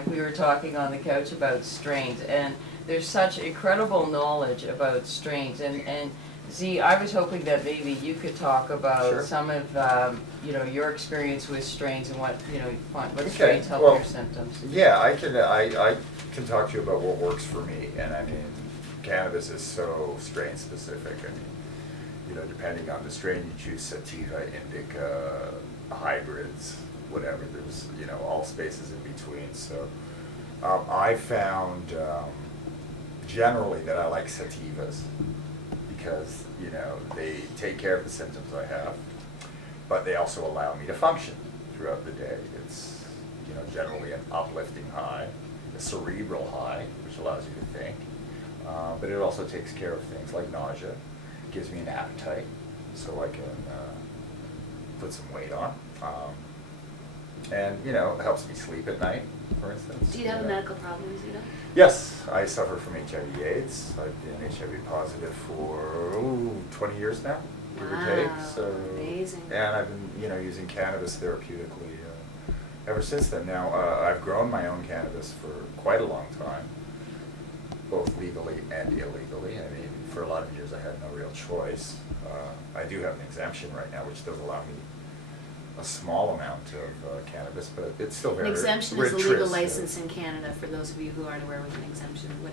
I, we were talking on the couch about strains, and there's such incredible knowledge about strains, and Z, I was hoping that maybe you could talk about Sure. some of, you know, your experience with strains and what, you know, what Okay, strains help well, your symptoms. Yeah, I can talk to you about what works for me, and I mean, cannabis is so strain specific. I mean, you know, depending on the strain you choose, sativa, indica, hybrids, whatever. There's, you know, all spaces in between. So I found generally that I like sativas because, you know, they take care of the symptoms I have, but they also allow me to function throughout the day. It's, you know, generally an uplifting high, a cerebral high, which allows you to think, but it also takes care of things like nausea, gives me an appetite, so I can put some weight on, and, you know, it helps me sleep at night, for instance. Do you have a medical problem, Zeno? Yes, I suffer from HIV/AIDS. I've been HIV positive for 20 years now, give or take. Wow, So, amazing. and I've been, you know, using cannabis therapeutically ever since then. Now, I've grown my own cannabis for quite a long time, both legally and illegally. I mean, for a lot of years I had no real choice. I do have an exemption right now, which does allow me a small amount of cannabis, but it's still very An exemption is a legal restrictive. license in Canada, for those of you who aren't aware what an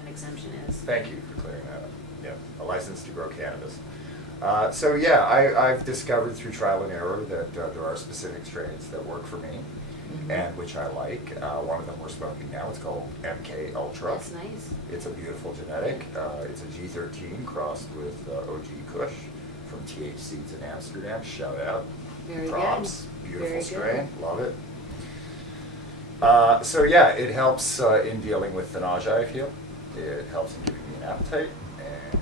exemption is. Thank you for clearing that up. Yeah, a license to grow cannabis. So yeah, I've discovered through trial and error that there are specific strains that work for me, and which I like. One of them we're smoking now. It's called MK Ultra. That's nice. It's a beautiful genetic. It's a G13 crossed with OG Kush from TH Seeds in Amsterdam. Shout out. Very Props. good. Beautiful Very strain. good. Love it. So yeah, it helps in dealing with the nausea I feel. It helps in giving me an appetite, and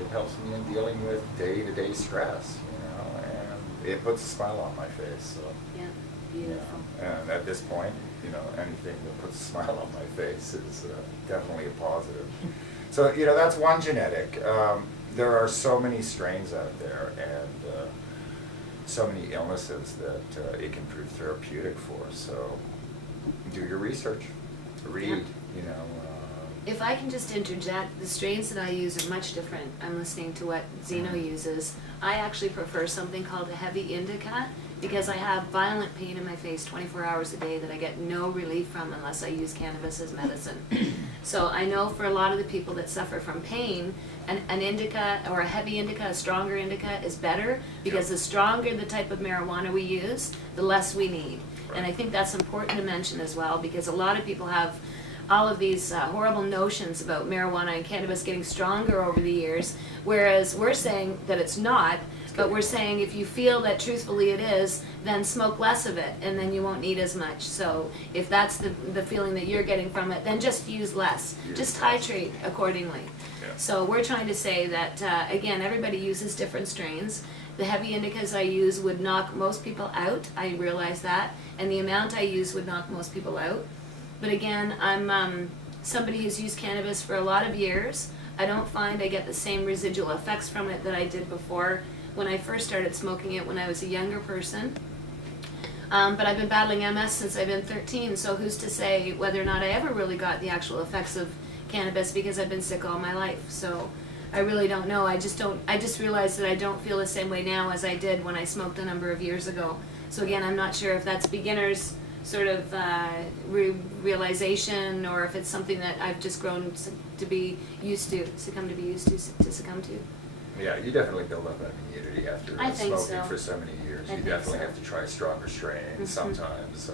it helps me in dealing with day-to-day stress, you know, and it puts a smile on my face. So, Yeah, you beautiful. know, and at this point, you know, anything that puts a smile on my face is definitely a positive. So, you know, that's one genetic. There are so many strains out there, and so many illnesses that it can prove therapeutic for. So do your research, read, Yeah. you know. If I can just interject, the strains that I use are much different. I'm listening to what Zeno uses. I actually prefer something called a heavy indica because I have violent pain in my face 24 hours a day that I get no relief from unless I use cannabis as medicine. So I know for a lot of the people that suffer from pain, an indica or a heavy indica, a stronger indica is better because the stronger the type of marijuana we use, the less we need. And I think that's important to mention as well because a lot of people have all of these horrible notions about marijuana and cannabis getting stronger over the years, whereas we're saying that it's not, but we're saying if you feel that truthfully it is, then smoke less of it and then you won't need as much. So if that's the feeling that you're getting from it, then just use less. Just titrate accordingly. Yeah. So we're trying to say that, again, everybody uses different strains. The heavy indicas I use would knock most people out, I realize that, and the amount I use would knock most people out. But again, I'm somebody who's used cannabis for a lot of years. I don't find I get the same residual effects from it that I did before when I first started smoking it when I was a younger person. But I've been battling MS since I've been 13, so who's to say whether or not I ever really got the actual effects of cannabis because I've been sick all my life. So I really don't know. I just realized that I don't feel the same way now as I did when I smoked a number of years ago. So again, I'm not sure if that's beginner's sort of realization or if it's something that I've just grown to be used to, succumb to. Yeah, you definitely build up an immunity after I think smoking so. for so many years. I You think definitely so. have to try stronger strains Mhm. sometimes.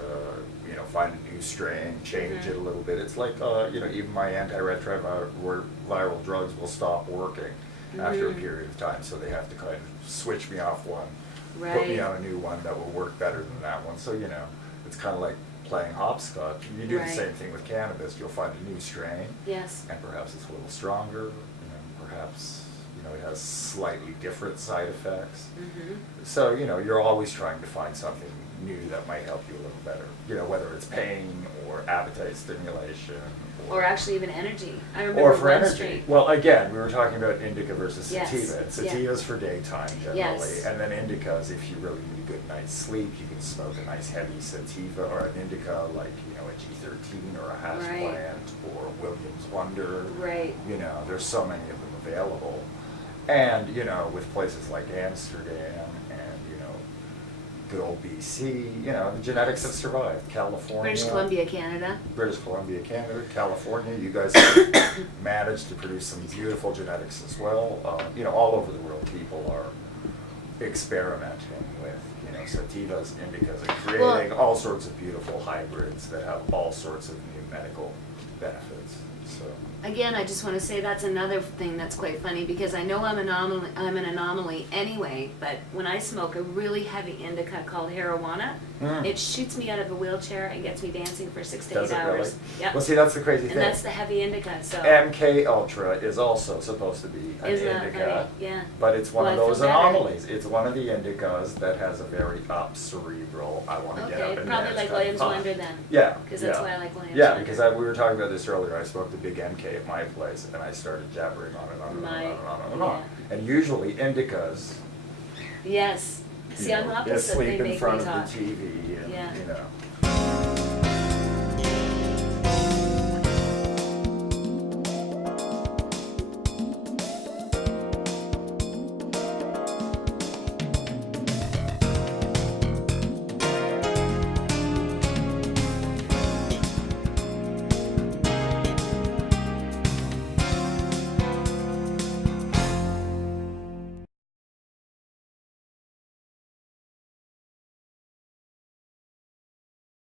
You know, find a new strain, change Mhm. it a little bit. It's like you know, even my antiretroviral drugs will stop working after a Mhm. period of time, so they have to kind of switch me off one, put me Right. on a new one that will work better than that one. So you know, it's kind of like playing hopscotch. You do Right. the same thing with cannabis. You'll find a new strain, Yes. and perhaps it's a little stronger. You know, perhaps it has slightly different side effects. Mm-hmm. So, you know, you're always trying to find something new that might help you a little better. You know, whether it's pain or appetite stimulation. Or actually even energy. I remember Or for one energy. strain. Well, again, we were talking about indica versus Yes, sativa. yeah. Sativa's for daytime generally, Yes. and then indicas, if you really need a good night's sleep, you can smoke a nice heavy sativa or an indica like, you know, a G13 or a hash Right. plant or a Williams Wonder. Right. You know, there's so many of them available. And, you know, with places like Amsterdam and, you know, good old BC, you know, the genetics have survived. California. British Columbia, Canada. British Columbia, Canada, California, you guys have managed to produce some beautiful genetics as well. You know, all over the world, people are experimenting with, you know, sativas, indicas, and creating all sorts of beautiful hybrids that have all sorts of new medical benefits. So. Again, I just want to say that's another thing that's quite funny because I know I'm an anomaly anyway, but when I smoke a really heavy indica called marijuana, it shoots me out of a wheelchair and gets me dancing for 6 to 8 Does it hours. really? Yep. Well, see, that's the crazy thing. And that's the heavy indica, so. MK Ultra is also supposed to be an Isn't that indica, funny? Yeah. but it's one Well, of I feel those better. anomalies. It's one of the indicas that has a very up cerebral, I want to get up Okay, and probably dance like kind of Williams vibe. Wonder then. Yeah. Because that's yeah. why I like Williams Yeah, Wonder. because we were talking about this earlier. I smoked a big MK at my place, and I started jabbering on and on and on and on and on. Yeah. And usually indicas, Yes. you See, I'm know, opposite, they asleep in make front me of talk. the TV, and Yeah. you know.